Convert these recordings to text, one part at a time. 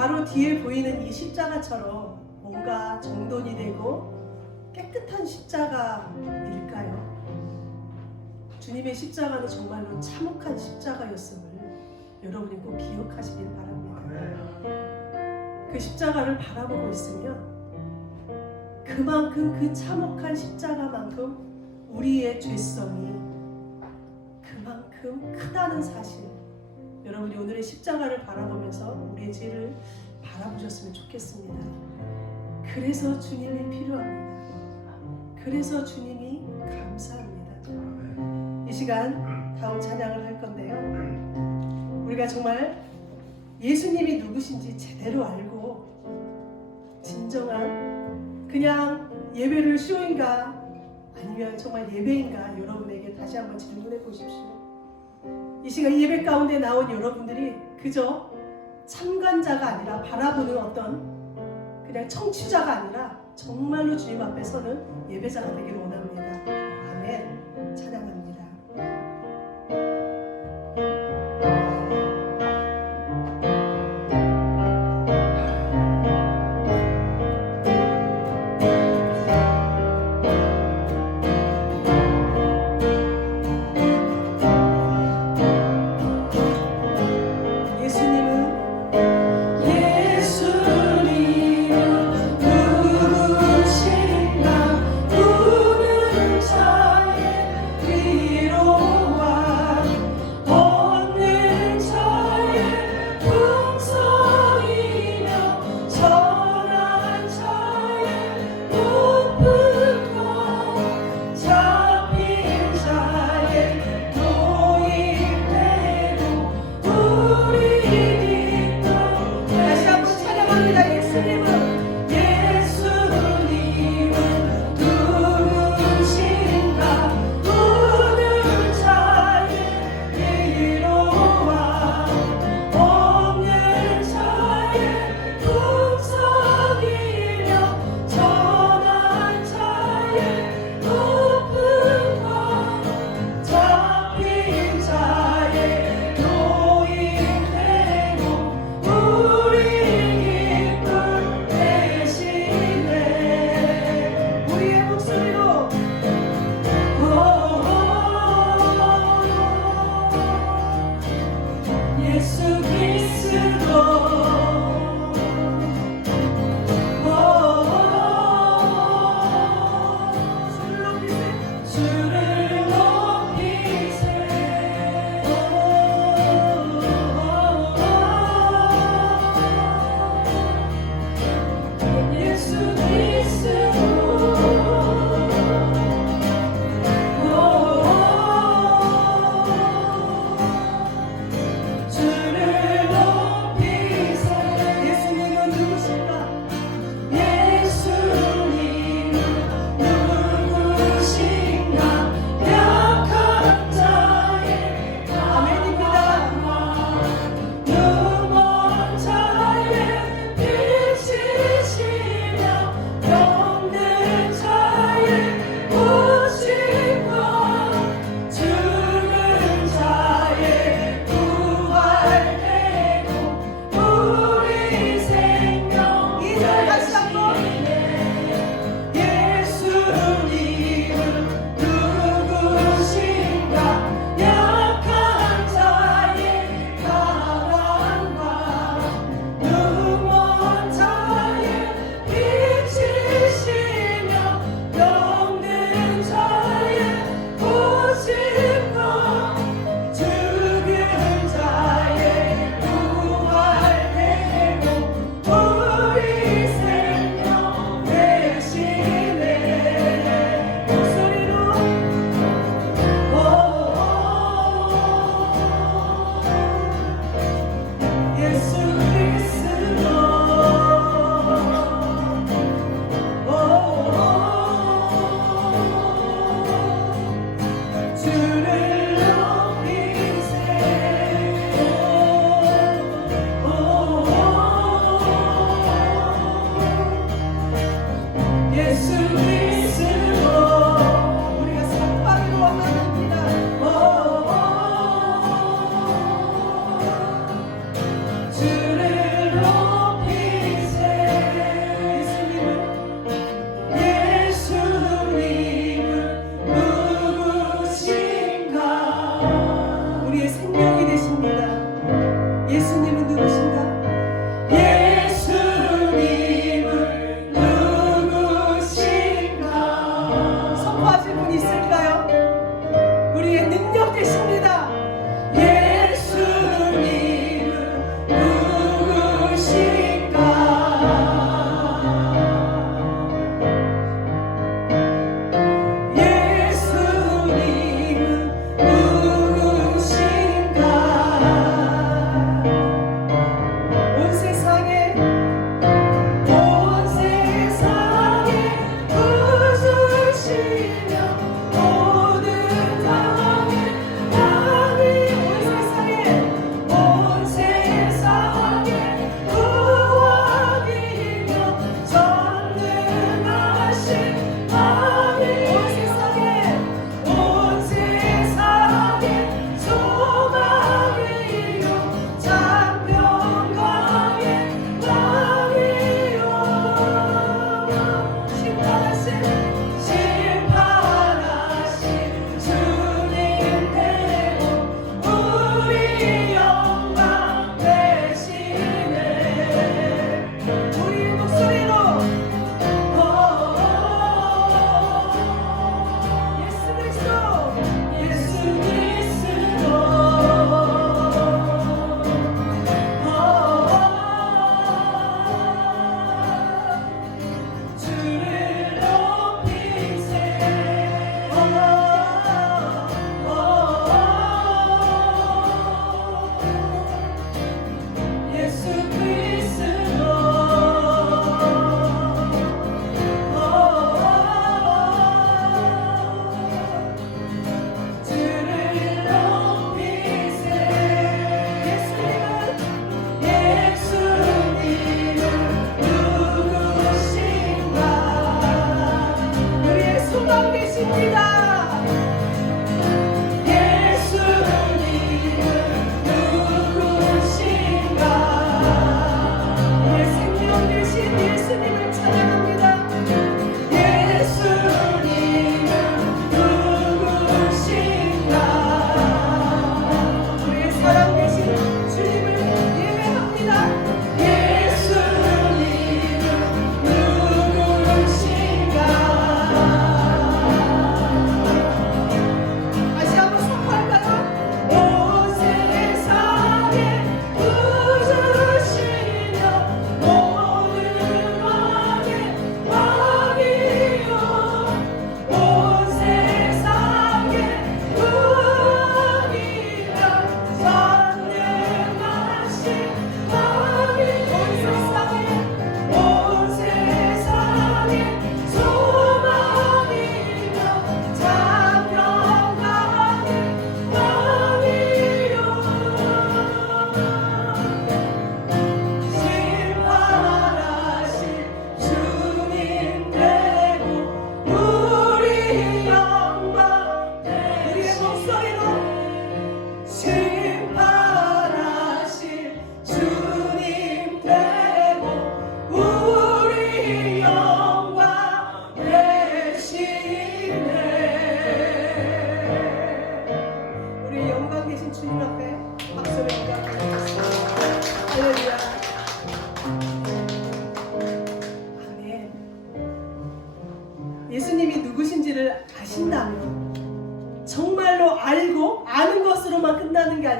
바로 뒤에 보이는 이 십자가처럼 뭔가 정돈이 되고 깨끗한 십자가일까요? 주님의 십자가는 정말로 참혹한 십자가였음을 여러분이 꼭 기억하시길 바랍니다. 그 십자가를 바라보고 있으면 그만큼 그 참혹한 십자가만큼 우리의 죄성이 그만큼 크다는 사실, 여러분이 오늘의 십자가를 바라보면서 우리의 죄를 바라보셨으면 좋겠습니다. 그래서 주님이 필요합니다. 그래서 주님이 감사합니다. 이 시간 다음 찬양을 할 건데요, 우리가 정말 예수님이 누구신지 제대로 알고 진정한 그냥 예배를 쇼인가 아니면 정말 예배인가 여러분에게 다시 한번 질문해 보십시오. 이 시간 예배 가운데 나온 여러분들이 그저 참관자가 아니라 바라보는 어떤 그냥 청취자가 아니라 정말로 주님 앞에 서는 예배자가 되기를 원합니다. 아멘. 찬양합니다.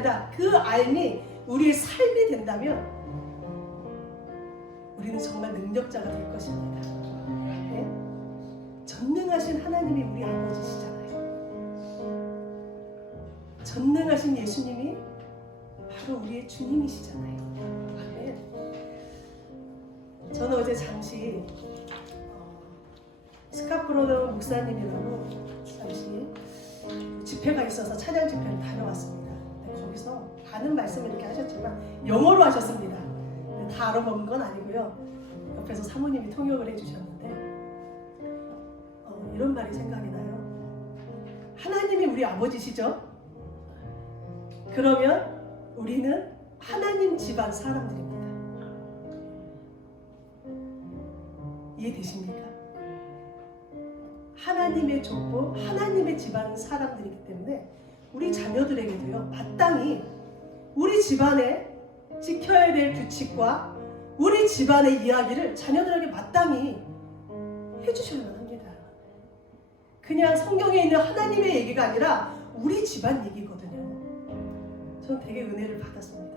아니라 그 알미 우리의 삶이 된다면 우리는 정말 능력자가 될 것입니다. 네? 전능하신 하나님이 우리 아버지시잖아요. 전능하신 예수님이 바로 우리의 주님이시잖아요. 네? 저는 어제 잠시 스카프로노 목사님이라고 잠시 집회가 있어서 찬양 집회를 다녀왔습니다. 거기서 많은 말씀을 이렇게 하셨지만 영어로 하셨습니다. 다 알아먹은 건 아니고요. 옆에서 사모님이 통역을 해주셨는데 이런 말이 생각이 나요. 하나님이 우리 아버지시죠? 그러면 우리는 하나님 집안 사람들입니다. 이해되십니까? 하나님의 족보, 하나님의 집안 사람들이기 때문에 우리 자녀들에게도요, 마땅히 우리 집안에 지켜야 될 규칙과 우리 집안의 이야기를 자녀들에게 마땅히 해주셔야만 합니다. 그냥 성경에 있는 하나님의 얘기가 아니라 우리 집안 얘기거든요. 저는 되게 은혜를 받았습니다.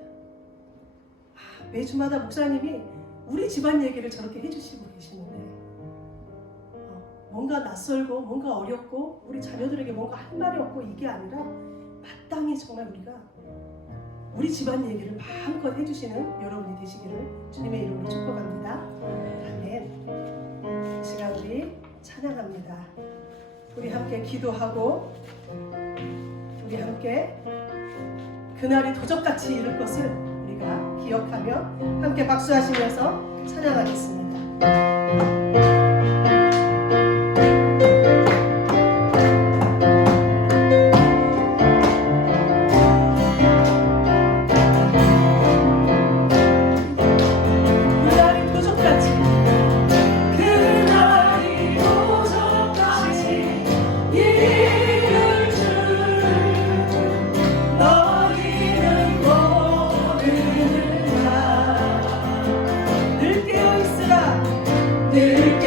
매주마다 목사님이 우리 집안 얘기를 저렇게 해주시고 계시는데 뭔가 낯설고 뭔가 어렵고 우리 자녀들에게 뭔가 할 말이 없고 이게 아니라 마땅히 정말 우리가 우리 집안 얘기를 마음껏 해주시는 여러분이 되시기를 주님의 이름으로 축복합니다. 아멘. 이 시간 우리 찬양합니다. 우리 함께 기도하고 우리 함께 그날이 도적같이 이룰 것을 우리가 기억하며 함께 박수하시면서 찬양하겠습니다. 늘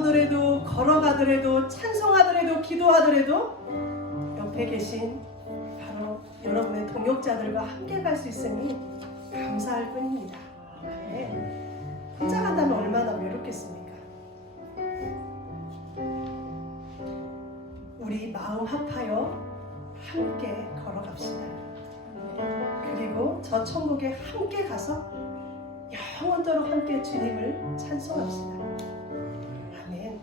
바라보더라도 걸어가더라도 찬송하더라도 기도하더라도 옆에 계신 바로 여러분의 동역자들과 함께 갈 수 있으니 감사할 뿐입니다. 네. 혼자 간다면 얼마나 외롭겠습니까? 우리 마음 합하여 함께 걸어갑시다. 그리고 저 천국에 함께 가서 영원토록 함께 주님을 찬송합시다. 아멘.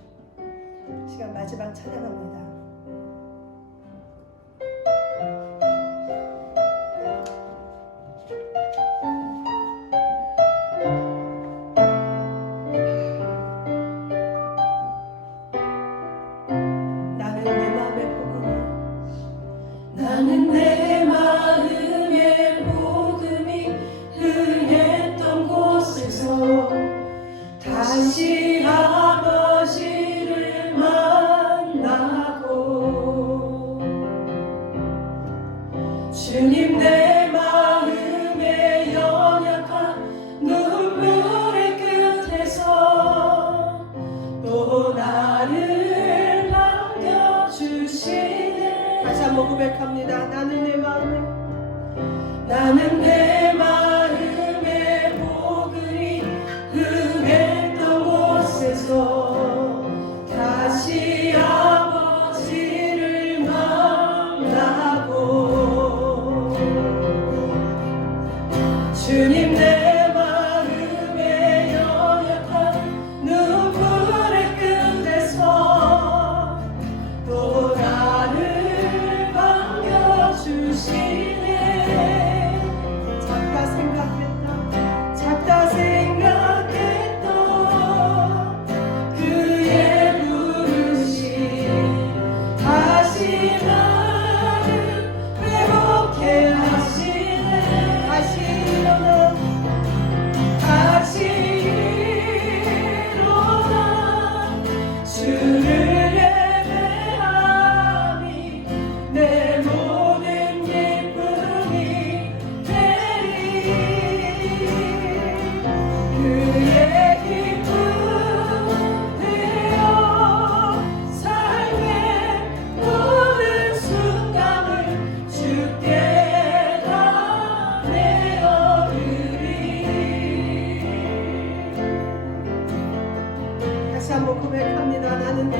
시간 마지막 찬양합니다. 나는 내 마음의 복음이 흥했던 곳에서 다시 아버지를 만나고 주님 내 마음의 연약한 눈물의 끝에서 또 나를 반겨주시네. 다시 한번 고백합니다. 나는 내 마음의 복음이 흥했던 곳에서 다시 아버지를 만나고 주님 내 마음의 연약한 눈물의 끝에서 또 나를 반겨주시네. 작다 생각했던 그의 부르심 다시 나를 회복해 하시네. 다시 일어나 주를 예배하니 내 모든 기쁨이 그의 기쁨 되어 삶의 모든 순간을 주께 다 내어드리. 다시 한번 고백합니다. 나는 내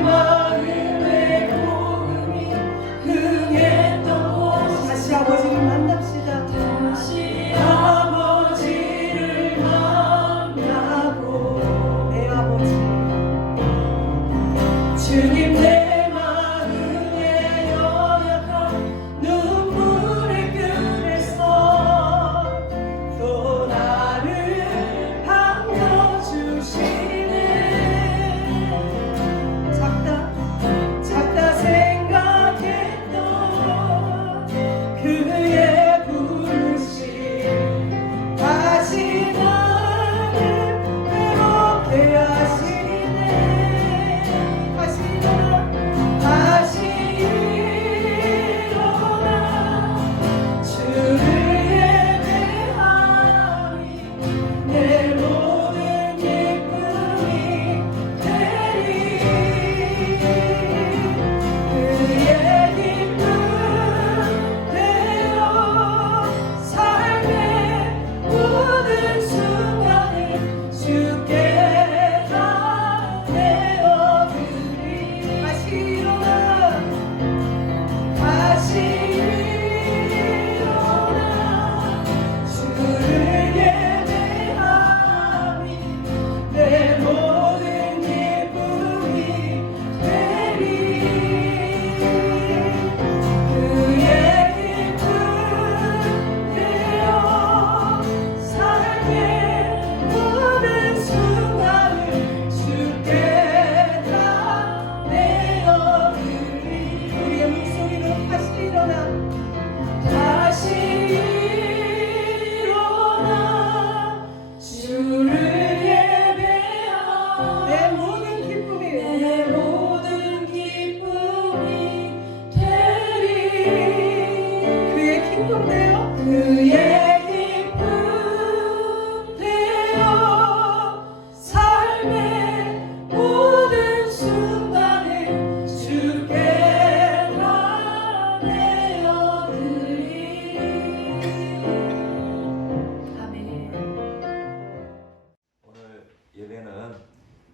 마음의 복음이 흥했던 곳 다시 아버지를 만납시다. 다시 아버지를 만나고 내 아버지 주님 내 마음의 연약한 눈물의 끝에서 또 나를 반겨주시네.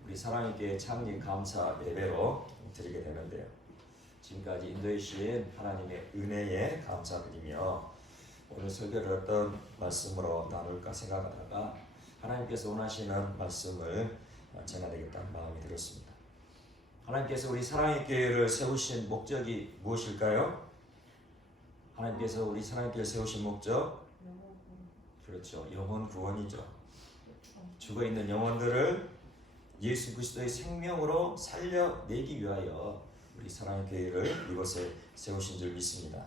우리 사랑의 창립 감사 예배로 드리게 되는데요. 지금까지 인도해 주신 하나님의 은혜에 감사드리며 오늘 설교를 어떤 말씀으로 나눌까 생각하다가 하나님께서 원하시는 말씀을 전해야되겠다는 마음이 들었습니다. 하나님께서 우리 사랑의 교회를 세우신 목적이 무엇일까요? 하나님께서 우리 사랑의 교회를 세우신 목적? 그렇죠. 영혼 구원이죠. 죽어있는 영혼들을 예수 그리스도의 생명으로 살려내기 위하여 우리 사랑의 교회를 이곳에 세우신 줄 믿습니다.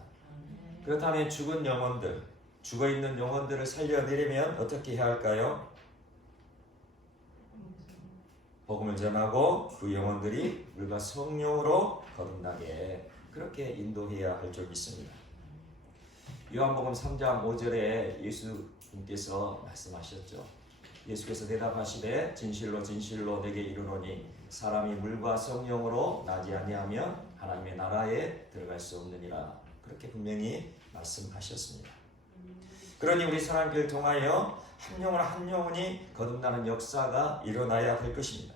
그렇다면 죽은 영혼들, 죽어있는 영혼들을 살려내려면 어떻게 해야 할까요? 복음을 전하고 그 영혼들이 물과 성령으로 거듭나게 그렇게 인도해야 할 줄 믿습니다. 요한복음 3장 5절에 예수님께서 말씀하셨죠. 예수께서 대답하시되 진실로 진실로 내게 이르노니 사람이 물과 성령으로 나지 아니하면 하나님의 나라에 들어갈 수 없느니라. 그렇게 분명히 말씀하셨습니다. 그러니 우리 사랑교회를 통하여 한 영혼 한 영혼이 거듭나는 역사가 일어나야 할 것입니다.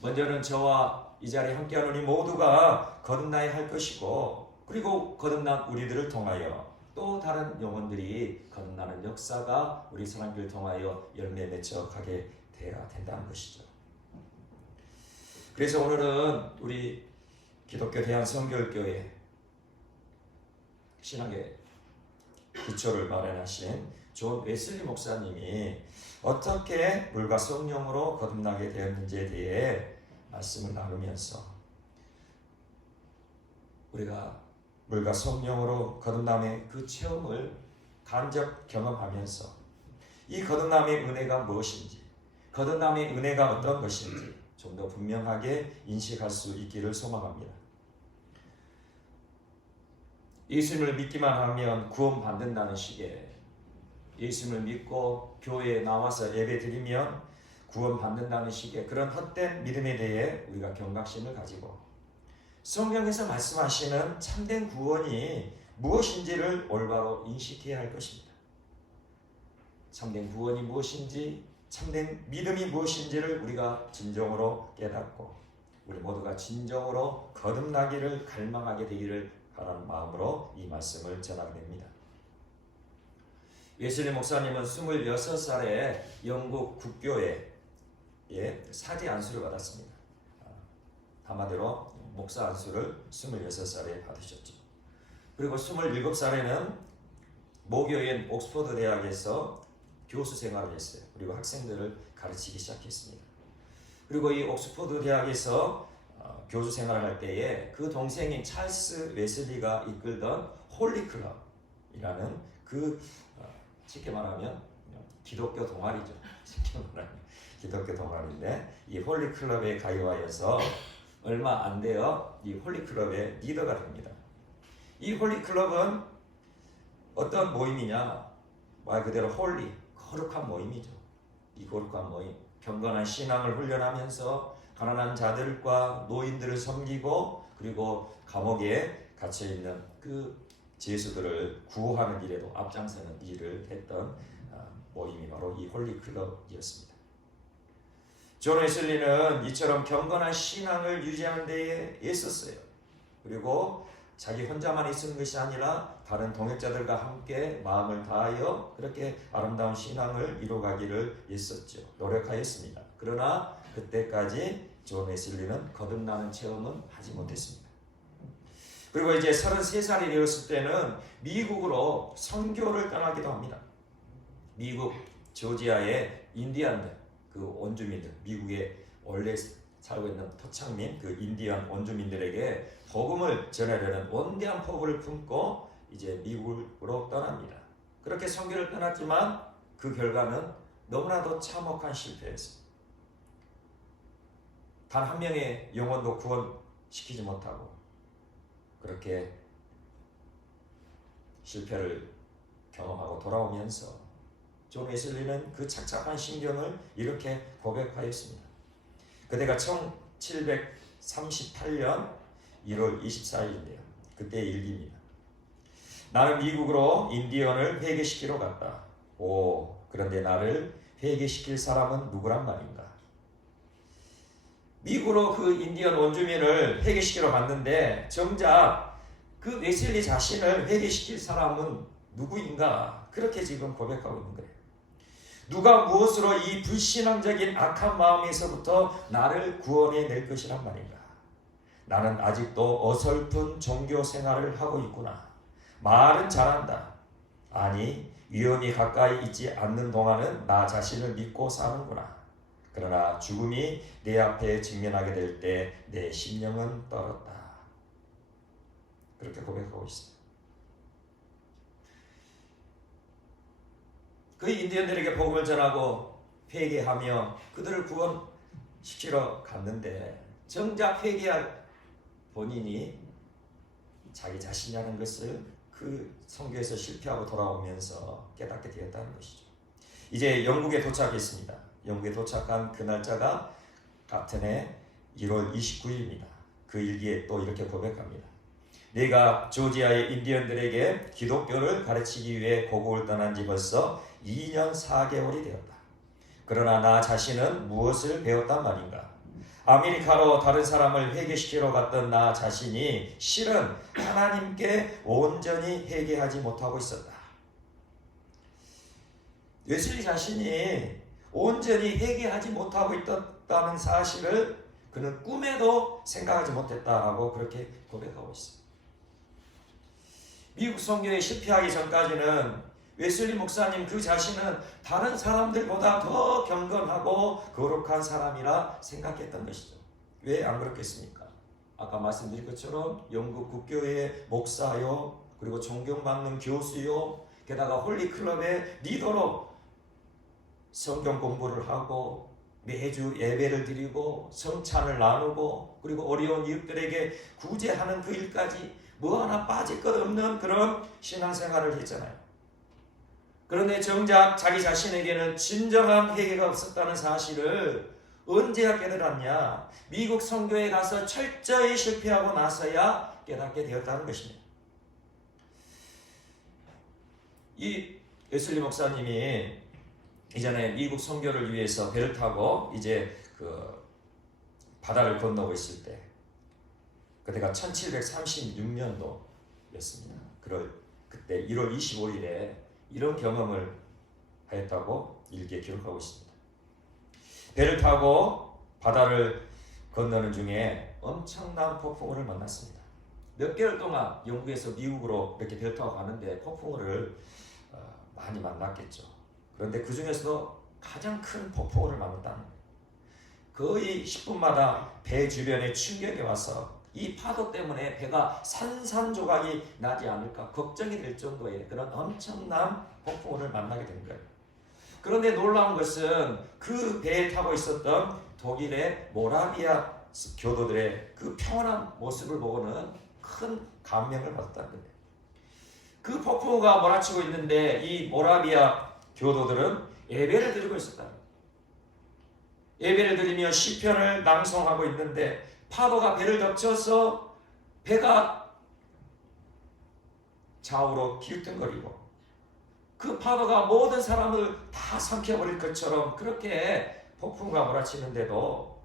먼저는 저와 이 자리에 함께하는 우리 모두가 거듭나야 할 것이고, 그리고 거듭난 우리들을 통하여 또 다른 영혼들이 거듭나는 역사가 우리 사랑교회를 통하여 열매 맺혀 가게 되어야 된다는 것이죠. 그래서 오늘은 우리 기독교 대한성결교회 신학의 기초를 마련하신 존 웨슬리 목사님이 어떻게 물과 성령으로 거듭나게 되었는지에 대해 말씀을 나누면서 우리가 물과 성령으로 거듭남의 그 체험을 간접 경험하면서 이 거듭남의 은혜가 무엇인지, 거듭남의 은혜가 어떤 것인지 좀 더 분명하게 인식할 수 있기를 소망합니다. 예수님을 믿기만 하면 구원받는다는 식의, 예수님을 믿고 교회에 나와서 예배드리면 구원받는다는 식의 그런 헛된 믿음에 대해 우리가 경각심을 가지고 성경에서 말씀하시는 참된 구원이 무엇인지를 올바로 인식해야 할 것입니다. 참된 구원이 무엇인지, 참된 믿음이 무엇인지를 우리가 진정으로 깨닫고 우리 모두가 진정으로 거듭나기를 갈망하게 되기를 바라는 마음으로 이 말씀을 전하게 됩니다. 웨슬리 목사님은 26살에 영국 국교회에 사제 안수를 받았습니다. 한마디로 목사 안수를 26살에 받으셨죠. 그리고 27살에는 모교인 옥스퍼드 대학에서 교수 생활을 했어요. 그리고 학생들을 가르치기 시작했습니다. 그리고 이 옥스퍼드 대학에서 교수 생활을 할 때에 그 동생인 찰스 웨슬리가 이끌던 홀리클럽이라는 그 쉽게 말하면 기독교 동아리죠. 쉽게 말하면 기독교 동아리인데 이 홀리클럽에 가입하여서 얼마 안 되어 이 홀리클럽의 리더가 됩니다. 이 홀리클럽은 어떤 모임이냐? 말 그대로 홀리, 거룩한 모임이죠. 이 거룩한 모임, 경건한 신앙을 훈련하면서 가난한 자들과 노인들을 섬기고 그리고 감옥에 갇혀있는 그 죄수들을 구호하는 일에도 앞장서는 일을 했던 모임이 바로 이 홀리클럽이었습니다. 존 웨슬리는 이처럼 경건한 신앙을 유지하는 데에 애썼어요. 그리고 자기 혼자만 있는 것이 아니라 다른 동역자들과 함께 마음을 다하여 그렇게 아름다운 신앙을 이루어가기를 애썼죠. 노력하였습니다. 그러나 그때까지 존 웨슬리는 거듭나는 체험은 하지 못했습니다. 그리고 이제 33살이 되었을 때는 미국으로 선교를 떠나기도 합니다. 미국 조지아의 인디안들, 그 원주민들, 미국에 원래 살고 있는 토착민, 그 인디안 원주민들에게 복음을 전하려는 원대한 포부를 품고 이제 미국으로 떠납니다. 그렇게 선교를 떠났지만 그 결과는 너무나도 참혹한 실패였습니다. 단 한 명의 영혼도 구원시키지 못하고 그렇게 실패를 경험하고 돌아오면서 존 웨슬리는 그 착잡한 심경을 이렇게 고백하였습니다. 그때가 1738년 1월 24일인데요. 그때의 일기입니다. 나는 미국으로 인디언을 회개시키러 갔다. 그런데 나를 회개시킬 사람은 누구란 말인가? 미국으로 그 인디언 원주민을 회개시키러 갔는데 정작 그 웨슬리 자신을 회개시킬 사람은 누구인가? 그렇게 지금 고백하고 있는 거예요. 누가 무엇으로 이 불신앙적인 악한 마음에서부터 나를 구원해 낼 것이란 말인가? 나는 아직도 어설픈 종교 생활을 하고 있구나. 말은 잘한다. 아니, 위험이 가까이 있지 않는 동안은 나 자신을 믿고 사는구나. 그러나 죽음이 내 앞에 직면하게 될 때 내 심령은 떨었다. 그렇게 고백하고 있습니다. 그 인디언들에게 복음을 전하고 회개하며 그들을 구원시키러 갔는데 정작 회개할 본인이 자기 자신이라는 것을 그 선교에서 실패하고 돌아오면서 깨닫게 되었다는 것이죠. 이제 영국에 도착했습니다. 영국에 도착한 그 날짜가 같은 해 1월 29일입니다. 그 일기에 또 이렇게 고백합니다. 내가 조지아의 인디언들에게 기독교를 가르치기 위해 고국을 떠난 지 벌써 2년 4개월이 되었다. 그러나 나 자신은 무엇을 배웠단 말인가? 아메리카로 다른 사람을 회개시키러 갔던 나 자신이 실은 하나님께 온전히 회개하지 못하고 있었다. 웨슬리 자신이 온전히 회개하지 못하고 있었다는 사실을 그는 꿈에도 생각하지 못했다라고 그렇게 고백하고 있습니다. 미국 선교에 실패하기 전까지는 웨슬리 목사님 그 자신은 다른 사람들보다 더 경건하고 거룩한 사람이라 생각했던 것이죠. 왜 안 그렇겠습니까? 아까 말씀드린 것처럼 영국 국교의 목사요, 그리고 존경받는 교수요, 게다가 홀리클럽의 리더로 성경 공부를 하고 매주 예배를 드리고 성찬을 나누고 그리고 어려운 이웃들에게 구제하는 그 일까지 뭐 하나 빠질 것 없는 그런 신앙생활을 했잖아요. 그런데 정작 자기 자신에게는 진정한 회개가 없었다는 사실을 언제야 깨달았냐? 미국 선교에 가서 철저히 실패하고 나서야 깨닫게 되었다는 것입니다. 이 웨슬리 목사님이 이전에 미국 선교를 위해서 배를 타고 이제 그 바다를 건너고 있을 때 그때가 1736년도였습니다. 그때 1월 25일에 이런 경험을 하였다고 일기에 기록하고 있습니다. 배를 타고 바다를 건너는 중에 엄청난 폭풍우를 만났습니다. 몇 개월 동안 영국에서 미국으로 이렇게 배를 타고 가는데 폭풍우를 많이 만났겠죠. 그런데 그 중에서도 가장 큰 폭풍우를 만났다는 거예요. 거의 10분마다 배 주변에 충격이 와서 이 파도 때문에 배가 산산조각이 나지 않을까 걱정이 될 정도의 그런 엄청난 폭풍우를 만나게 된 거예요. 그런데 놀라운 것은 그 배에 타고 있었던 독일의 모라비아 교도들의 그 평온한 모습을 보고는 큰 감명을 받았다는 거예요. 그 폭풍우가 몰아치고 있는데 이 모라비아 교도들은 예배를 드리고 있었다. 예배를 드리며 시편을 낭송하고 있는데 파도가 배를 덮쳐서 배가 좌우로 기울등거리고 그 파도가 모든 사람을 다 삼켜버릴 것처럼 그렇게 폭풍우가 몰아치는데도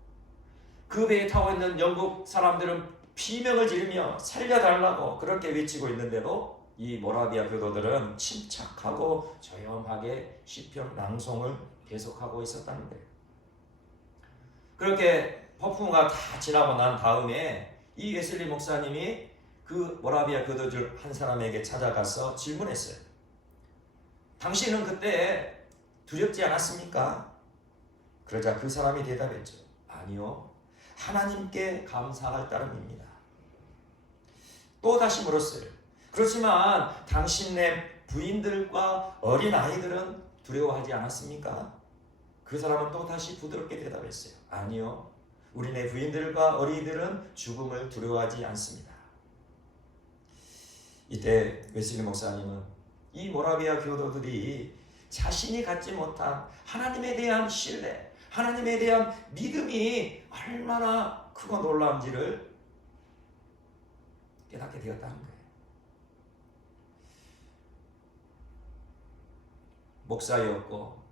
그 배에 타고 있는 영국 사람들은 비명을 지르며 살려달라고 그렇게 외치고 있는데도 이 모라비아 교도들은 침착하고 조용하게 시편 낭송을 계속하고 있었다는 거예요. 그렇게 폭풍우가 다 지나고 난 다음에 이 웨슬리 목사님이 그 모라비아 교도들 한 사람에게 찾아가서 질문했어요. 당신은 그때 두렵지 않았습니까? 그러자 그 사람이 대답했죠. 아니요. 하나님께 감사할 따름입니다. 또 다시 물었어요. 그렇지만 당신네 부인들과 어린 아이들은 두려워하지 않았습니까? 그 사람은 또 다시 부드럽게 대답했어요. 아니요. 우리네 부인들과 어린이들은 죽음을 두려워하지 않습니다. 이때 웨슬리 목사님은 이 모라비아 교도들이 자신이 갖지 못한 하나님에 대한 신뢰, 하나님에 대한 믿음이 얼마나 크고 놀라운지를 깨닫게 되었다는 거예요. 목사였고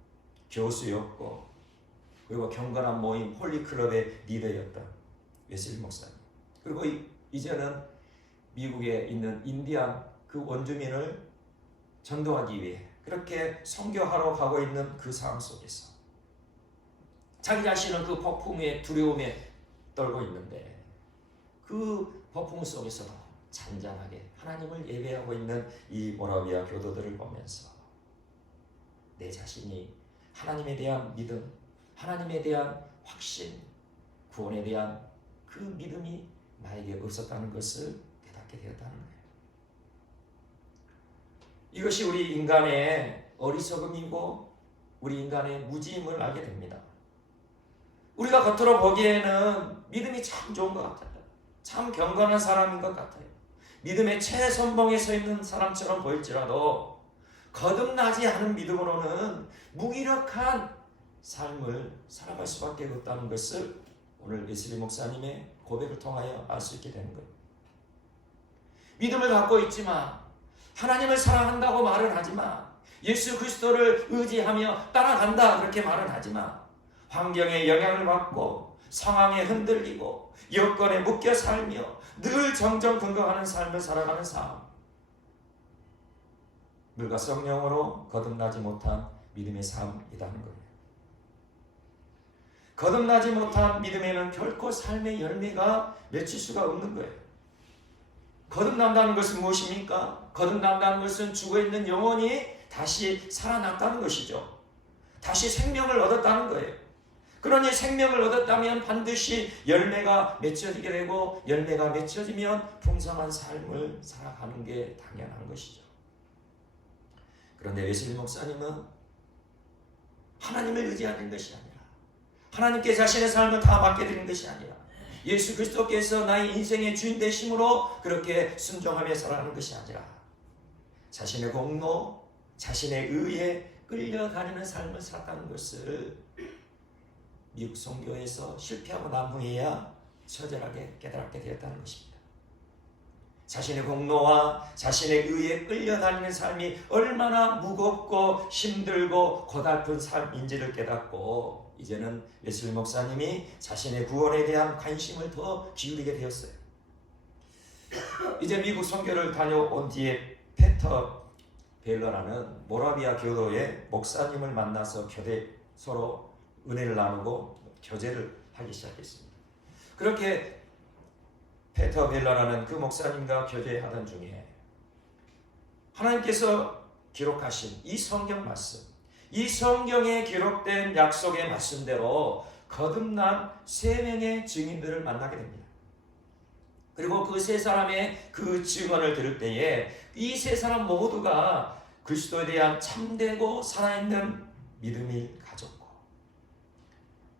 교수였고 그리고 경건한 모임 홀리클럽의 리더였던 웨슬리 목사님. 그리고 이제는 미국에 있는 인디안 그 원주민을 전도하기 위해 그렇게 선교하러 가고 있는 그 상황 속에서 자기 자신은 그 폭풍의 두려움에 떨고 있는데 그 폭풍 속에서도 잔잔하게 하나님을 예배하고 있는 이 모라비아 교도들을 보면서 내 자신이 하나님에 대한 믿음, 하나님에 대한 확신, 구원에 대한 그 믿음이 나에게 없었다는 것을 깨닫게 되었다는 거예요. 이것이 우리 인간의 어리석음이고 우리 인간의 무지임을 알게 됩니다. 우리가 겉으로 보기에는 믿음이 참 좋은 것 같아요. 참 경건한 사람인 것 같아요. 믿음의 최선봉에 서 있는 사람처럼 보일지라도 거듭나지 않은 믿음으로는 무기력한 삶을 살아갈 수밖에 없다는 것을 오늘 웨슬리 목사님의 고백을 통하여 알 수 있게 되는 거예요. 믿음을 갖고 있지만 하나님을 사랑한다고 말은 하지만 예수 그리스도를 의지하며 따라간다 그렇게 말은 하지만 환경에 영향을 받고 상황에 흔들리고 여건에 묶여 살며 늘 정정긍긍하는 삶을 살아가는 삶, 물과 성령으로 거듭나지 못한 믿음의 삶이라는 거예요. 거듭나지 못한 믿음에는 결코 삶의 열매가 맺힐 수가 없는 거예요. 거듭난다는 것은 무엇입니까? 거듭난다는 것은 죽어있는 영혼이 다시 살아났다는 것이죠. 다시 생명을 얻었다는 거예요. 그러니 생명을 얻었다면 반드시 열매가 맺혀지게 되고 열매가 맺혀지면 풍성한 삶을 살아가는 게 당연한 것이죠. 그런데 웨슬리 목사님은 하나님을 의지하는 것이 아니라 하나님께 자신의 삶을 다 맡겨드리는 것이 아니라 예수 그리스도께서 나의 인생의 주인 되심으로 그렇게 순종하며 살아가는 것이 아니라 자신의 공로, 자신의 의에 끌려다니는 삶을 살았다는 것을 미국 선교에서 실패하고 난 후에야 처절하게 깨달게 되었다는 것입니다. 자신의 공로와 자신의 의에 끌려다니는 삶이 얼마나 무겁고 힘들고 고달픈 삶인지를 깨닫고 이제는 웨슬리 목사님이 자신의 구원에 대한 관심을 더 기울이게 되었어요. 이제 미국 선교를 다녀온 뒤에 페터 벨러라는 모라비아 교도의 목사님을 만나서 서로 은혜를 나누고 교제를 하기 시작했습니다. 그렇게 페터 벨러라는 그 목사님과 교제하던 중에 하나님께서 기록하신 이 성경 말씀, 이 성경에 기록된 약속의 말씀대로 거듭난 3명의 증인들을 만나게 됩니다. 그리고 그 3사람의 그 증언을 들을 때에 이 3사람 모두가 그리스도에 대한 참되고 살아있는 믿음이 가졌고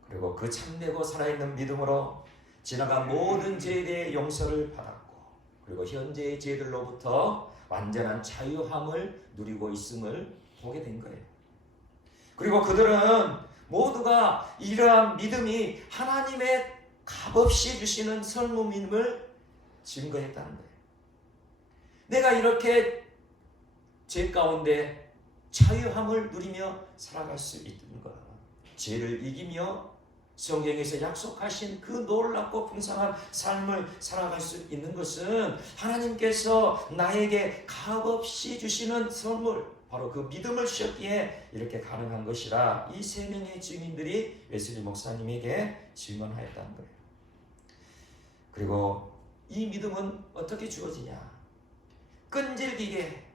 그리고 그 참되고 살아있는 믿음으로 지나간 모든 죄에 대해 용서를 받았고 그리고 현재의 죄들로부터 완전한 자유함을 누리고 있음을 보게 된 거예요. 그리고 그들은 모두가 이러한 믿음이 하나님의 값없이 주시는 선물임을 증거했다는 거예요. 내가 이렇게 죄 가운데 자유함을 누리며 살아갈 수 있는 것, 죄를 이기며 성경에서 약속하신 그 놀랍고 풍성한 삶을 살아갈 수 있는 것은 하나님께서 나에게 값없이 주시는 선물, 바로 그 믿음을 주셨기에 이렇게 가능한 것이라 이 3명의 증인들이 웨슬리 목사님에게 증언하였다는 거예요. 그리고 이 믿음은 어떻게 주어지냐? 끈질기게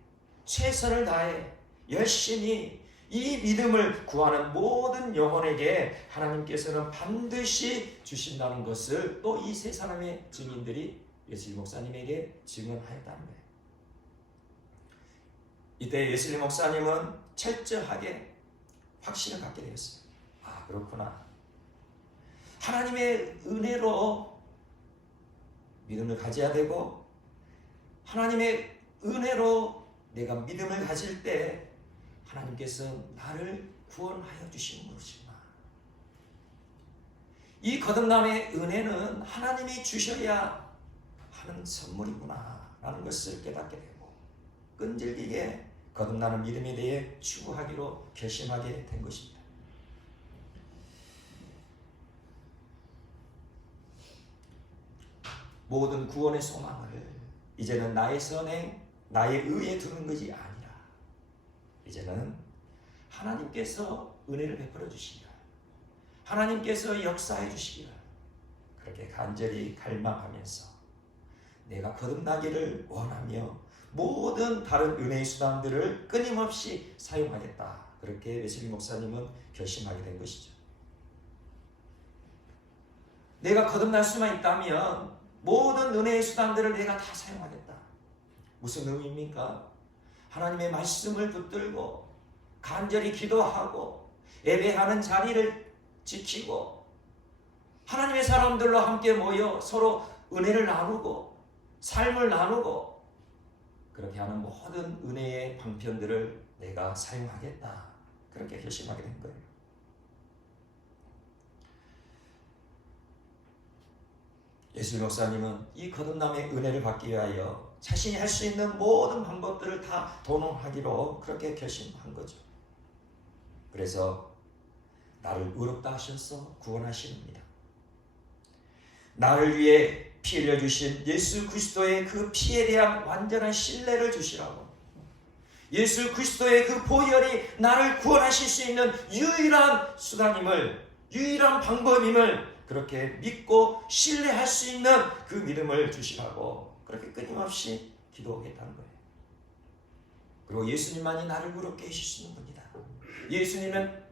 최선을 다해 열심히 이 믿음을 구하는 모든 영혼에게 하나님께서는 반드시 주신다는 것을 또 이 3사람의 증인들이 웨슬리 목사님에게 증언하였다는 거예요. 이때 웨슬리 목사님은 철저하게 확신을 갖게 되었어요. 아, 그렇구나. 하나님의 은혜로 믿음을 가져야 되고 하나님의 은혜로 내가 믿음을 가질 때 하나님께서 나를 구원하여 주시는 것이구나. 이 거듭남의 은혜는 하나님이 주셔야 하는 선물이구나 라는 것을 깨닫게 되고 끈질기게 거듭나는 믿음에 대해 추구하기로 결심하게 된 것입니다. 모든 구원의 소망을 이제는 나의 선행, 나의 의에 두는 것이 아니라 이제는 하나님께서 은혜를 베풀어 주시기를, 하나님께서 역사해 주시기를 그렇게 간절히 갈망하면서 내가 거듭나기를 원하며 모든 다른 은혜의 수단들을 끊임없이 사용하겠다. 그렇게 웨슬리 목사님은 결심하게 된 것이죠. 내가 거듭날 수만 있다면 모든 은혜의 수단들을 내가 다 사용하겠다. 무슨 의미입니까? 하나님의 말씀을 붙들고 간절히 기도하고 예배하는 자리를 지키고 하나님의 사람들로 함께 모여 서로 은혜를 나누고 삶을 나누고 그렇게 하는 모든 은혜의 방편들을 내가 사용하겠다. 그렇게 결심하게 된 거예요. 웨슬리 목사님은 이 거듭남의 은혜를 받기 위하여 자신이 할 수 있는 모든 방법들을 다 도용하기로 그렇게 결심한 거죠. 그래서 나를 의롭다 하셔서 구원하십니다. 나를 위해 피 흘려주신 예수 그리스도의 그 피에 대한 완전한 신뢰를 주시라고, 예수 그리스도의 그 보혈이 나를 구원하실 수 있는 유일한 수단임을, 유일한 방법임을 그렇게 믿고 신뢰할 수 있는 그 믿음을 주시라고 그렇게 끊임없이 기도하겠다는 거예요. 그리고 예수님만이 나를 의롭게 해주실 수 있는 분이다.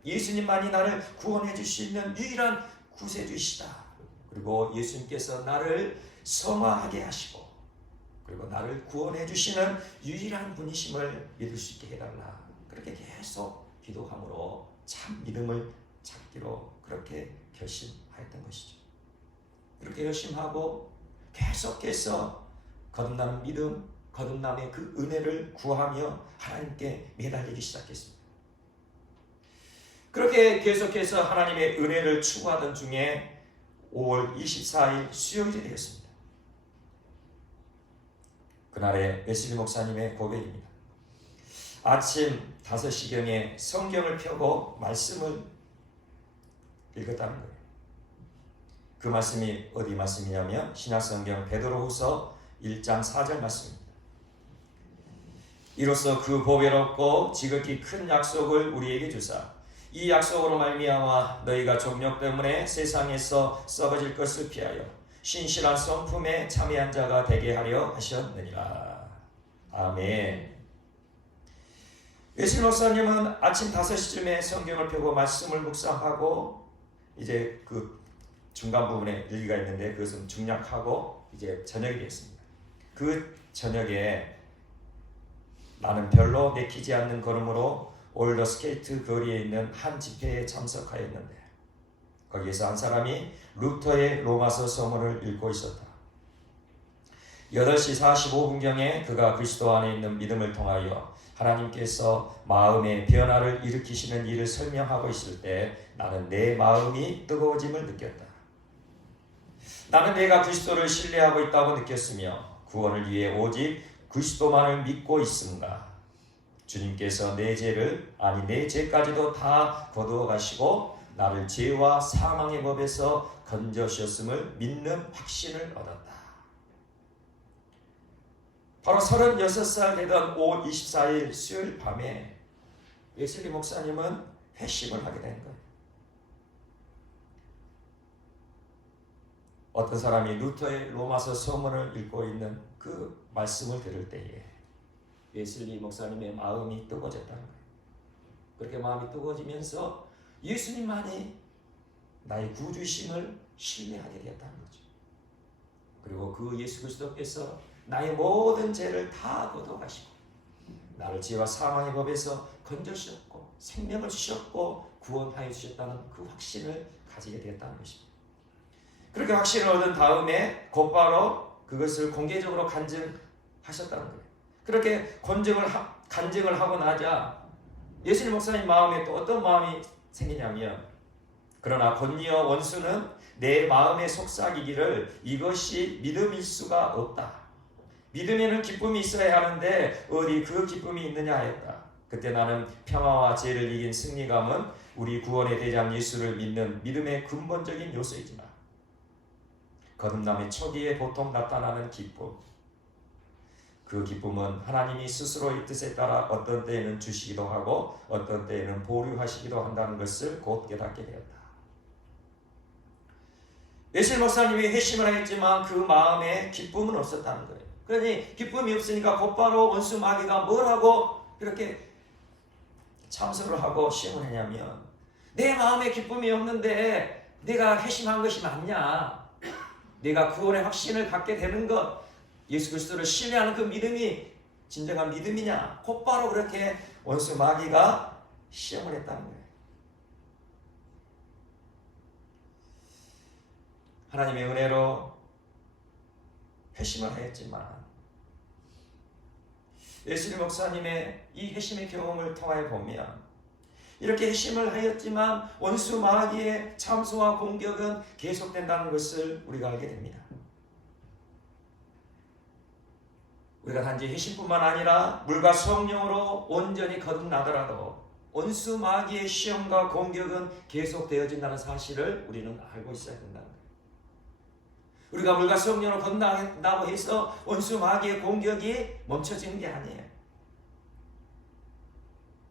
예수님만이 나를 구원해 줄 수 있는 유일한 구세주이시다. 그리고 예수님께서 나를 성화하게 하시고 그리고 나를 구원해 주시는 유일한 분이심을 믿을 수 있게 해달라. 그렇게 계속 기도함으로 참 믿음을 찾기로 그렇게 결심하였던 것이죠. 그렇게 결심하고 계속해서 거듭나는 믿음, 거듭남의 그 은혜를 구하며 하나님께 매달리기 시작했습니다. 그렇게 계속해서 하나님의 은혜를 추구하던 중에 5월 24일 수요일이 되었습니다. 그날의 웨슬리 목사님의 고백입니다. 아침 5시경에 성경을 펴고 말씀을 읽었다는 거예요. 그 말씀이 어디 말씀이냐면 신약성경 베드로후서 1장 4절 말씀입니다. 이로써 그 보배롭고 지극히 큰 약속을 우리에게 주사 이 약속으로 말미암아 너희가 종력 때문에 세상에서 썩어질 것을 피하여 신실한 성품에 참여한 자가 되게 하려 하셨느니라. 아멘. 웨슬리 목사님은 아침 5시쯤에 성경을 펴고 말씀을 묵상하고 이제 그 중간 부분에 일기가 있는데 그것은 중략하고 이제 저녁이 됐습니다. 그 저녁에 나는 별로 내키지 않는 걸음으로 올더스케이트 거리에 있는 한 집회에 참석하였는데 거기에서 한 사람이 루터의 로마서 서문을 읽고 있었다. 8시 45분경에 그가 그리스도 안에 있는 믿음을 통하여 하나님께서 마음의 변화를 일으키시는 일을 설명하고 있을 때 나는 내 마음이 뜨거워짐을 느꼈다. 나는 내가 그리스도를 신뢰하고 있다고 느꼈으며 구원을 위해 오직 그리스도만을 믿고 있음과 주님께서 내 죄를 아니 내 죄까지도 다 거두어 가시고 나를 죄와 사망의 법에서 건져주셨음을 믿는 확신을 얻었다. 바로 36살 되던 5월 24일 수요일 밤에 웨슬리 목사님은 회심을 하게 된 거예요. 어떤 사람이 루터의 로마서 서문을 읽고 있는 그 말씀을 들을 때에 웨슬리 목사님의 마음이 뜨거워졌다는 거예요. 그렇게 마음이 뜨거워지면서 예수님만이 나의 구주심을 신뢰하게 되었다는 거죠. 그리고 그 예수 그리스도께서 나의 모든 죄를 다 거둬가시고 나를 죄와 사망의 법에서 건져주셨고 생명을 주셨고 구원하여 주셨다는 그 확신을 가지게 되었다는 것입니다. 그렇게 확신을 얻은 다음에 곧바로 그것을 공개적으로 간증하셨다는 거예요. 그렇게 간증을 하고 나자 예수님 목사님 마음에 또 어떤 마음이 생기냐면 그러나 곧이어 원수는 내 마음에 속삭이기를 이것이 믿음일 수가 없다. 믿음에는 기쁨이 있어야 하는데 어디 그 기쁨이 있느냐 했다. 그때 나는 평화와 죄를 이긴 승리감은 우리 구원의 대장 예수를 믿는 믿음의 근본적인 요소이지만 거듭남의 초기에 보통 나타나는 기쁨. 그 기쁨은 하나님이 스스로의 뜻에 따라 어떤 때에는 주시기도 하고 어떤 때에는 보류하시기도 한다는 것을 곧 깨닫게 되었다. 에슬 목사님이 회심을 하였지만 그 마음에 기쁨은 없었다는 거예요. 그러니 기쁨이 없으니까 곧바로 원수 마귀가 뭘 하고 그렇게 참소를 하고 시험을 하냐면, 내 마음에 기쁨이 없는데 내가 회심한 것이 맞냐? 내가 구원의 확신을 갖게 되는 것, 예수 그리스도를 신뢰하는 그 믿음이 진정한 믿음이냐? 곧바로 그렇게 원수 마귀가 시험을 했다는 거예요. 하나님의 은혜로 회심을 하였지만 웨슬리 목사님의 이 회심의 경험을 통하여 보면 이렇게 회심을 하였지만 원수 마귀의 참소와 공격은 계속된다는 것을 우리가 알게 됩니다. 우리가 단지 회심뿐만 아니라 물과 성령으로 온전히 거듭나더라도 원수 마귀의 시험과 공격은 계속되어진다는 사실을 우리는 알고 있어야 된다는 거예요. 우리가 물과 성령으로 거듭나고 해서 원수 마귀의 공격이 멈춰지는 게 아니에요.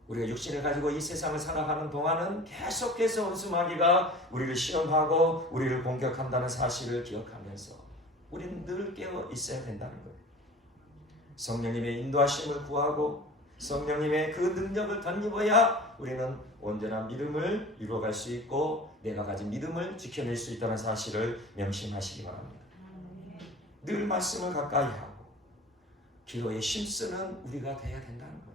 우리가 육신을 가지고 이 세상을 살아가는 동안은 계속해서 원수 마귀가 우리를 시험하고 우리를 공격한다는 사실을 기억하면서 우리는 늘 깨어 있어야 된다는 거예요. 성령님의 인도하심을 구하고 성령님의 그 능력을 덧입어야 우리는 온전한 믿음을 이루어갈 수 있고 내가 가진 믿음을 지켜낼 수 있다는 사실을 명심하시기 바랍니다. 늘 말씀을 가까이 하고 기도에 힘쓰는 우리가 되어야 된다는 거예요.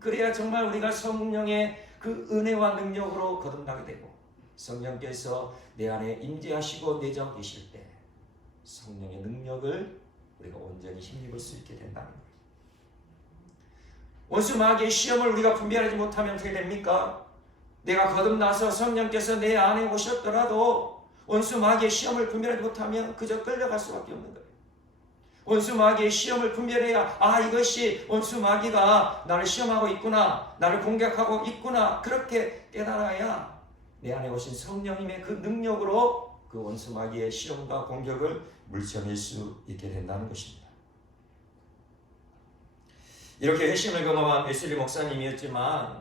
그래야 정말 우리가 성령의 그 은혜와 능력으로 거듭나게 되고 성령께서 내 안에 임재하시고 내적 계실 때 성령의 능력을 우리가 온전히 힘입을 수 있게 된다는 거예요. 원수 마귀의 시험을 우리가 분별하지 못하면 어떻게 됩니까? 내가 거듭나서 성령께서 내 안에 오셨더라도 원수 마귀의 시험을 분별하지 못하면 그저 끌려갈 수밖에 없는 거예요. 원수 마귀의 시험을 분별해야 이것이 원수 마귀가 나를 시험하고 있구나, 나를 공격하고 있구나, 그렇게 깨달아야 내 안에 오신 성령님의 그 능력으로 그 원수 마귀의 시험과 공격을 물쳐낼 수 있게 된다는 것입니다. 이렇게 회심을 경험한 웨슬리 목사님이었지만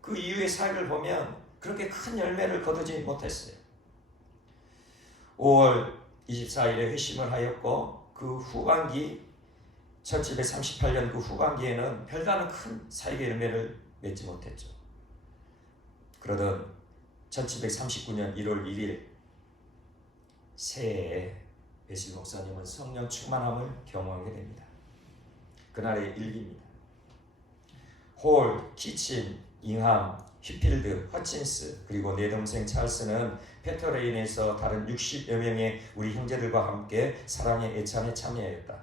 그 이후의 사역을 보면 그렇게 큰 열매를 거두지 못했어요. 5월 24일에 회심을 하였고 그 후반기 1738년 그 후반기에는 별다른 큰 사역의 열매를 맺지 못했죠. 그러던 1739년 1월 1일 새해에 웨슬리 목사님은 성령 충만함을 경험하게 됩니다. 그날의 일기입니다. 홀, 키친, 잉함, 휘필드, 허친스 그리고 내 동생 찰스는 페터레인에서 다른 60여 명의 우리 형제들과 함께 사랑의 애찬에 참여했다.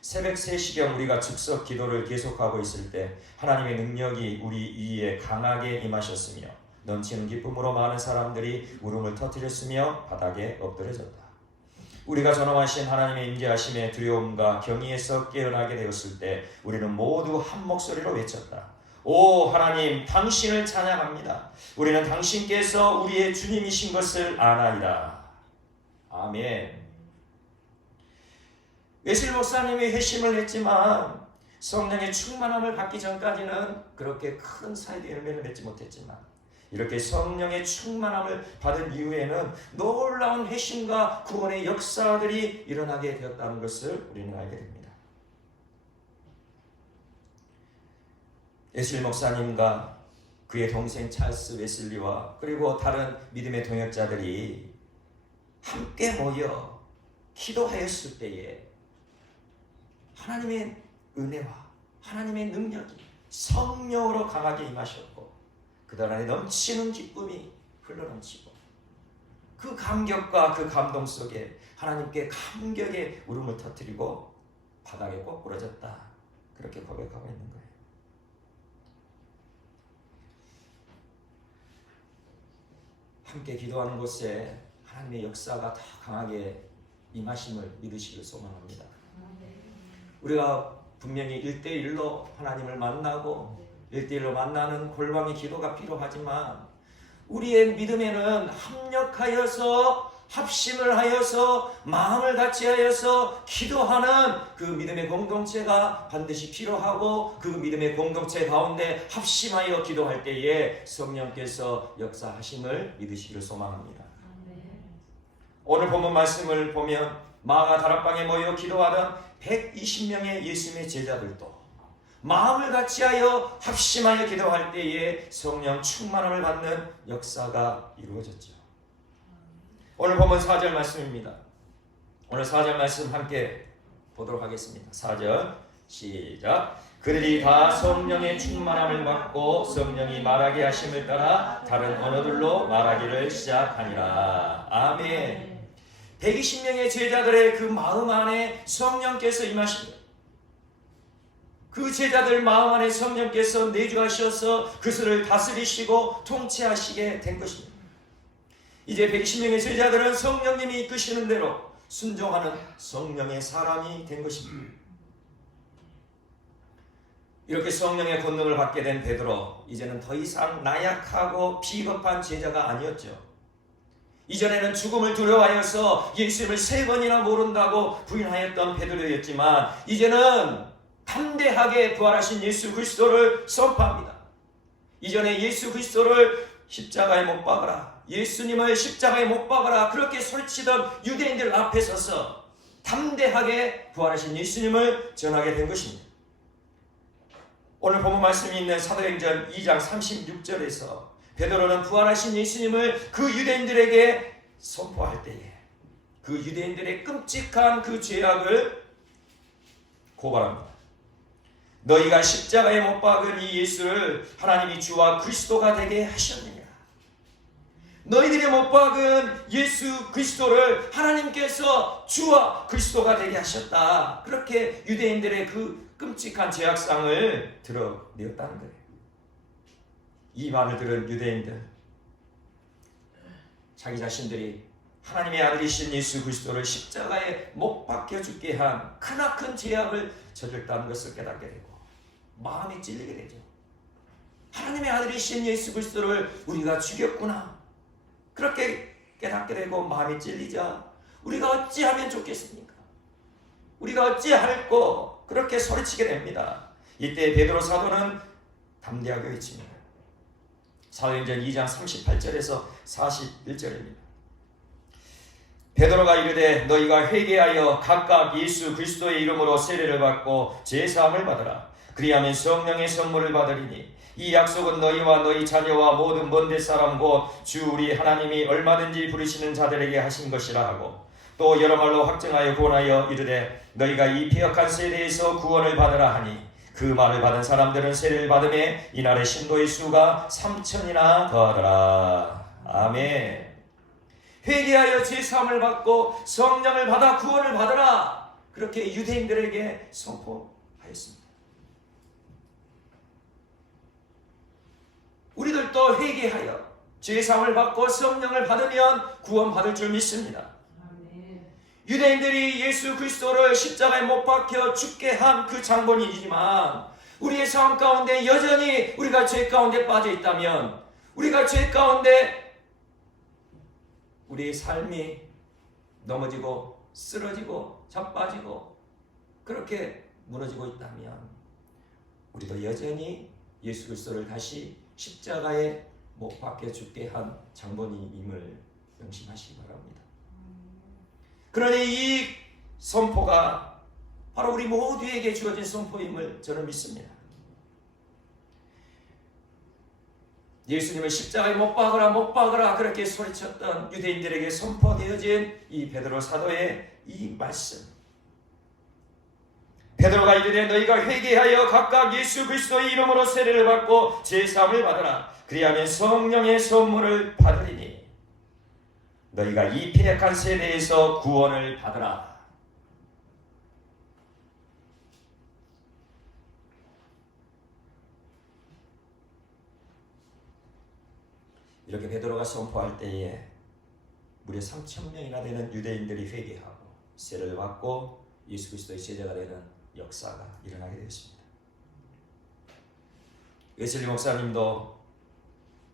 새벽 3시경 우리가 즉석 기도를 계속하고 있을 때 하나님의 능력이 우리 위에 강하게 임하셨으며 넘치는 기쁨으로 많은 사람들이 울음을 터뜨렸으며 바닥에 엎드려졌다. 우리가 전함하신 하나님의 임재하심에 두려움과 경의에서 깨어나게 되었을 때 우리는 모두 한 목소리로 외쳤다. 오 하나님, 당신을 찬양합니다. 우리는 당신께서 우리의 주님이신 것을 아나이다. 아멘. 웨슬리 목사님이 회심을 했지만 성령의 충만함을 받기 전까지는 그렇게 큰 사역의 열매를 맺지 못했지만 이렇게 성령의 충만함을 받은 이후에는 놀라운 회심과 구원의 역사들이 일어나게 되었다는 것을 우리는 알게 됩니다. 웨슬리 목사님과 그의 동생 찰스 웨슬리와 그리고 다른 믿음의 동역자들이 함께 모여 기도하였을 때에 하나님의 은혜와 하나님의 능력이 성령으로 강하게 임하셨고 그들 안에 넘치는 기쁨이 흘러넘치고 그 감격과 그 감동 속에 하나님께 감격의 울음을 터뜨리고 바닥에 꼭 부러졌다. 그렇게 고백하고 있는 거예요. 함께 기도하는 곳에 하나님의 역사가 더 강하게 임하심을 믿으시길 소망합니다. 우리가 분명히 1대1로 하나님을 만나고 1대1로 만나는 골방의 기도가 필요하지만 우리의 믿음에는 합력하여서 합심을 하여서 마음을 같이 하여서 기도하는 그 믿음의 공동체가 반드시 필요하고, 그 믿음의 공동체 가운데 합심하여 기도할 때에 성령께서 역사하심을 믿으시기를 소망합니다. 오늘 본문 말씀을 보면 마가 다락방에 모여 기도하던 120명의 예수님의 제자들도 마음을 같이하여 합심하여 기도할 때에 성령 충만함을 받는 역사가 이루어졌죠. 오늘 본문 4절 말씀입니다. 오늘 4절 말씀 함께 보도록 하겠습니다. 4절 시작. 그들이 다 성령의 충만함을 받고 성령이 말하게 하심을 따라 다른 언어들로 말하기를 시작하니라. 아멘. 120명의 제자들의 그 마음 안에 성령께서 임하십니다. 그 제자들 마음 안에 성령께서 내주하셔서 그들을 다스리시고 통치하시게 된 것입니다. 이제 120명의 제자들은 성령님이 이끄시는 대로 순종하는 성령의 사람이 된 것입니다. 이렇게 성령의 권능을 받게 된 베드로, 이제는 더 이상 나약하고 비겁한 제자가 아니었죠. 이전에는 죽음을 두려워하여서 예수님을 3번이나 모른다고 부인하였던 베드로였지만, 이제는 담대하게 부활하신 예수 그리스도를 선포합니다. 이전에 예수 그리스도를 십자가에 못 박으라, 예수님을 십자가에 못 박으라 그렇게 소리치던 유대인들 앞에 서서 담대하게 부활하신 예수님을 전하게 된 것입니다. 오늘 본문 말씀이 있는 사도행전 2장 36절에서 베드로는 부활하신 예수님을 그 유대인들에게 선포할 때에 그 유대인들의 끔찍한 그 죄악을 고발합니다. 너희가 십자가에 못 박은 이 예수를 하나님이 주와 그리스도가 되게 하셨느냐? 너희들이 못 박은 예수 그리스도를 하나님께서 주와 그리스도가 되게 하셨다. 그렇게 유대인들의 그 끔찍한 죄악상을 드러내었다는 거예요. 이 말을 들은 유대인들, 자기 자신들이 하나님의 아들이신 예수 그리스도를 십자가에 못 박혀 죽게 한 크나큰 죄악을 저질렀다는 것을 깨닫게 되고 마음이 찔리게 되죠. 하나님의 아들이신 예수 그리스도를 우리가 죽였구나. 그렇게 깨닫게 되고 마음이 찔리자 우리가 어찌하면 좋겠습니까? 우리가 어찌할꼬 그렇게 소리치게 됩니다. 이때 베드로 사도는 담대하게 외칩니다. 사도행전 2장 38절에서 41절입니다. 베드로가 이르되 너희가 회개하여 각각 예수 그리스도의 이름으로 세례를 받고 제사함을 받으라. 그리하면 성령의 선물을 받으리니 이 약속은 너희와 너희 자녀와 모든 먼데 사람 곧 주 우리 하나님이 얼마든지 부르시는 자들에게 하신 것이라 하고, 또 여러 말로 확증하여 권하여 이르되 너희가 이 패역한 세대에서 구원을 받으라 하니, 그 말을 받은 사람들은 세례를 받음에 이날의 신도의 수가 3,000이나 더하더라. 아멘. 회개하여 제사함을 받고 성령을 받아 구원을 받으라. 그렇게 유대인들에게 선포하였습니다. 우리들도 회개하여 제사함을 받고 성령을 받으면 구원받을 줄 믿습니다. 유대인들이 예수 그리스도를 십자가에 못 박혀 죽게 한 그 장본인이지만 우리의 삶 가운데 여전히 우리가 죄 가운데 빠져 있다면, 우리가 죄 가운데 우리의 삶이 넘어지고 쓰러지고 자빠지고 그렇게 무너지고 있다면 우리도 여전히 예수 그리스도를 다시 십자가에 못 박혀 죽게 한 장본인임을 명심하시기 바랍니다. 그러니 이 선포가 바로 우리 모두에게 주어진 선포임을 저는 믿습니다. 예수님을 십자가에 못 박으라 못 박으라 그렇게 소리쳤던 유대인들에게 선포되어진 이 베드로 사도의 이 말씀. 베드로가 이르되 너희가 회개하여 각각 예수 그리스도의 이름으로 세례를 받고 제사함을 받으라. 그리하면 성령의 선물을 받으리니 너희가 이 패역한 세대에서 구원을 받으라. 이렇게 베드로가 선포할 때에 무려 3,000명이나 되는 유대인들이 회개하고 세례를 받고 예수 그리스도의 제자가 되는 역사가 일어나게 되었습니다. 웨슬리 목사님도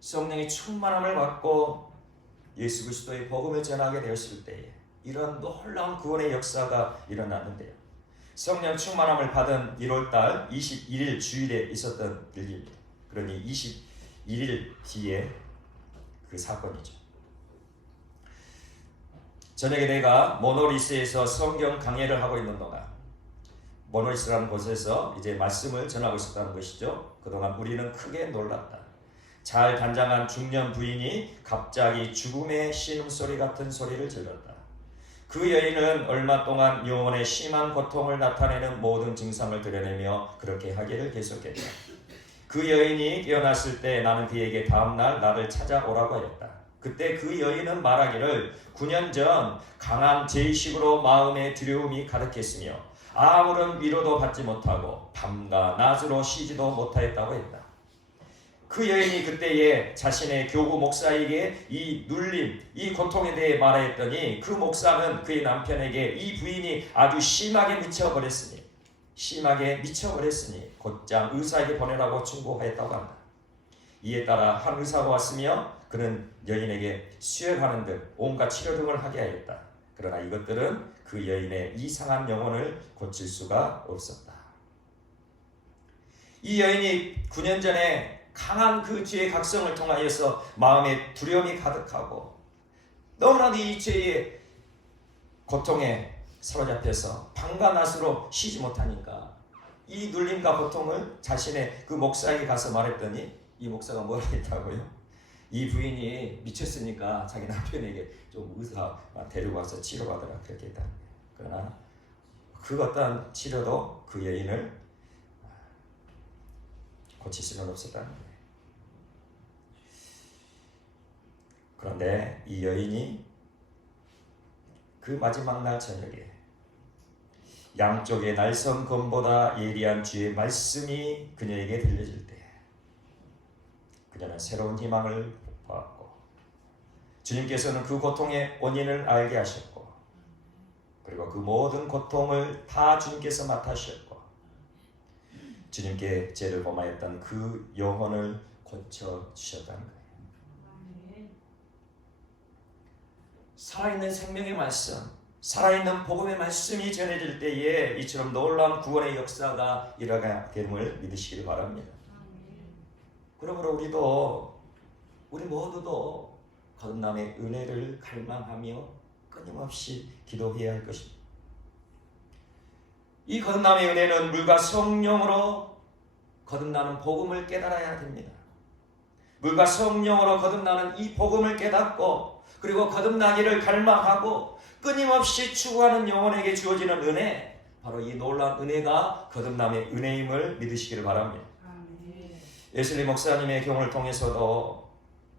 성령의 충만함을 받고 예수 그리스도의 복음을 전하게 되었을 때에 이런 놀라운 구원의 역사가 일어났는데요. 성령 충만함을 받은 1월달 21일 주일에 있었던 일입니다. 그러니 21일 뒤에 그 사건이죠. 저녁에 내가 모노리스에서 성경 강해를 하고 있는 동안, 모노리스라는 곳에서 이제 말씀을 전하고 있었다는 것이죠. 그동안 우리는 크게 놀랐다. 잘 단장한 중년 부인이 갑자기 죽음의 신음소리 같은 소리를 질렀다. 그 여인은 얼마 동안 영혼의 심한 고통을 나타내는 모든 증상을 드러내며 그렇게 하기를 계속했다. 그 여인이 깨어났을 때 나는 그에게 다음날 나를 찾아오라고 하였다. 그때 그 여인은 말하기를 9년 전 강한 죄의식으로 마음에 두려움이 가득했으며 아무런 위로도 받지 못하고 밤과 낮으로 쉬지도 못하였다고 했다. 그 여인이 그때에 자신의 교구 목사에게 이 눌림, 이 고통에 대해 말하였더니 그 목사는 그의 남편에게 이 부인이 아주 심하게 미쳐버렸으니 곧장 의사에게 보내라고 충고하였다고 한다. 이에 따라 한 의사가 왔으며 그는 여인에게 수혈하는 등 온갖 치료 등을 하게 하였다. 그러나 이것들은 그 여인의 이상한 영혼을 고칠 수가 없었다. 이 여인이 9년 전에 강한 그 죄의 각성을 통하여서 마음에 두려움이 가득하고 너무나도 이 죄의 고통에 사로잡혀서 밤과 낮으로 쉬지 못하니까 이 눌림과 고통을 자신의 그 목사에게 가서 말했더니 이 목사가 뭐라 했다고요? 이 부인이 미쳤으니까 자기 남편에게 좀 의사 데리고 와서 치료받으라 그렇게 했다는 거예요. 그러나 그 어떤 치료도 그 여인을 고칠 수는 없었다는 거예요. 그런데 이 여인이 그 마지막 날 저녁에 양쪽의 날선 검보다 예리한 주의 말씀이 그녀에게 들려질 때 그녀는 새로운 희망을 보았고 주님께서는 그 고통의 원인을 알게 하셨고 그리고 그 모든 고통을 다 주님께서 맡으셨고 주님께 죄를 범하였던 그 영혼을 고쳐주셨다는 거예요. 살아있는 생명의 말씀, 살아있는 복음의 말씀이 전해질 때에 이처럼 놀라운 구원의 역사가 일어나게 됨을 믿으시길 바랍니다. 그러므로 우리 모두도 거듭남의 은혜를 갈망하며 끊임없이 기도해야 할 것입니다. 이 거듭남의 은혜는 물과 성령으로 거듭나는 복음을 깨달아야 됩니다. 물과 성령으로 거듭나는 이 복음을 깨닫고 그리고 거듭나기를 갈망하고 끊임없이 추구하는 영혼에게 주어지는 은혜, 바로 이 놀라운 은혜가 거듭남의 은혜임을 믿으시기를 바랍니다. 예슬리 목사님의 경우를 통해서도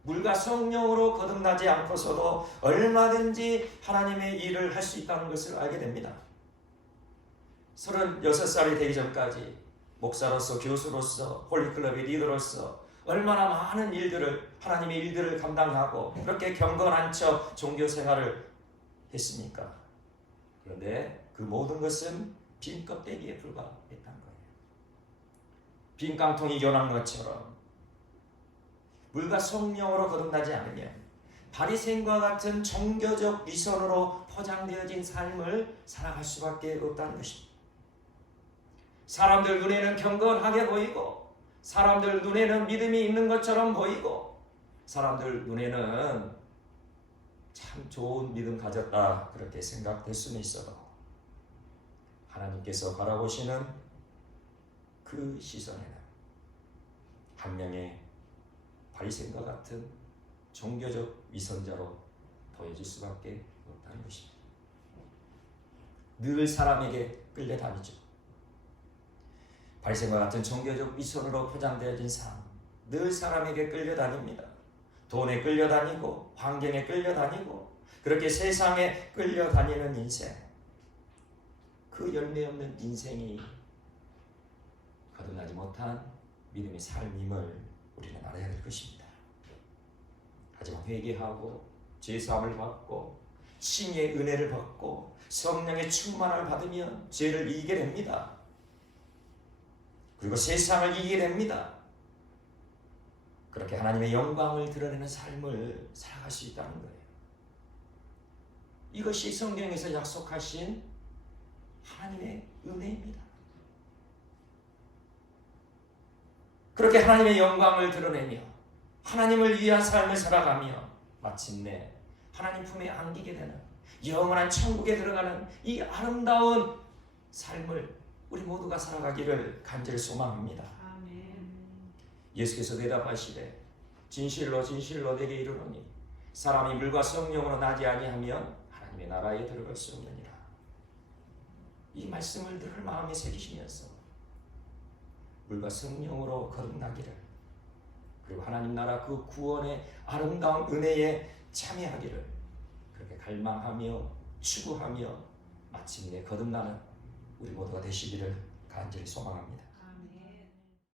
물과 성령으로 거듭나지 않고서도 얼마든지 하나님의 일을 할 수 있다는 것을 알게 됩니다. 36살이 되기 전까지 목사로서, 교수로서, 홀리클럽의 리더로서 얼마나 많은 일들을, 하나님의 일들을 감당하고 그렇게 경건한 척 종교 생활을 했습니까? 그런데 그 모든 것은 빈 껍데기에 불과했다는 거예요. 빈 깡통이 요난 것처럼 물과 성령으로 거듭나지 않으면 바리새인과 같은 종교적 위선으로 포장되어진 삶을 살아갈 수밖에 없다는 것입니다. 사람들 눈에는 경건하게 보이고 사람들 눈에는 믿음이 있는 것처럼 보이고 사람들 눈에는 참 좋은 믿음 가졌다 그렇게 생각될 수는 있어도 하나님께서 바라보시는 그 시선에는 한 명의 바리새인과 같은 종교적 위선자로 보여질 수밖에 없다는 것입니다. 늘 사람에게 끌려다니죠. 바리새인과 같은 종교적 위선으로 포장되어진 삶, 늘 사람에게 끌려다닙니다. 돈에 끌려다니고 환경에 끌려다니고 그렇게 세상에 끌려다니는 인생, 그 열매 없는 인생이 거듭나지 못한 믿음의 삶임을 우리는 알아야 될 것입니다. 하지만 회개하고 죄사함을 받고 칭의 은혜를 받고 성령의 충만을 받으면 죄를 이기게 됩니다. 그리고 세상을 이기게 됩니다. 그렇게 하나님의 영광을 드러내는 삶을 살아갈 수 있다는 거예요. 이것이 성경에서 약속하신 하나님의 은혜입니다. 그렇게 하나님의 영광을 드러내며 하나님을 위한 삶을 살아가며 마침내 하나님 품에 안기게 되는 영원한 천국에 들어가는 이 아름다운 삶을 우리 모두가 살아가기를 간절히 소망합니다. 예수께서 대답하시되 진실로 진실로 내게 이르노니 사람이 물과 성령으로 나지 아니하면 하나님의 나라에 들어갈 수 없느니라. 이 말씀을 늘 마음에 새기시면서 물과 성령으로 거듭나기를, 그리고 하나님 나라 그 구원의 아름다운 은혜에 참여하기를 그렇게 갈망하며 추구하며 마침내 거듭나는 우리 모두가 되시기를 간절히 소망합니다.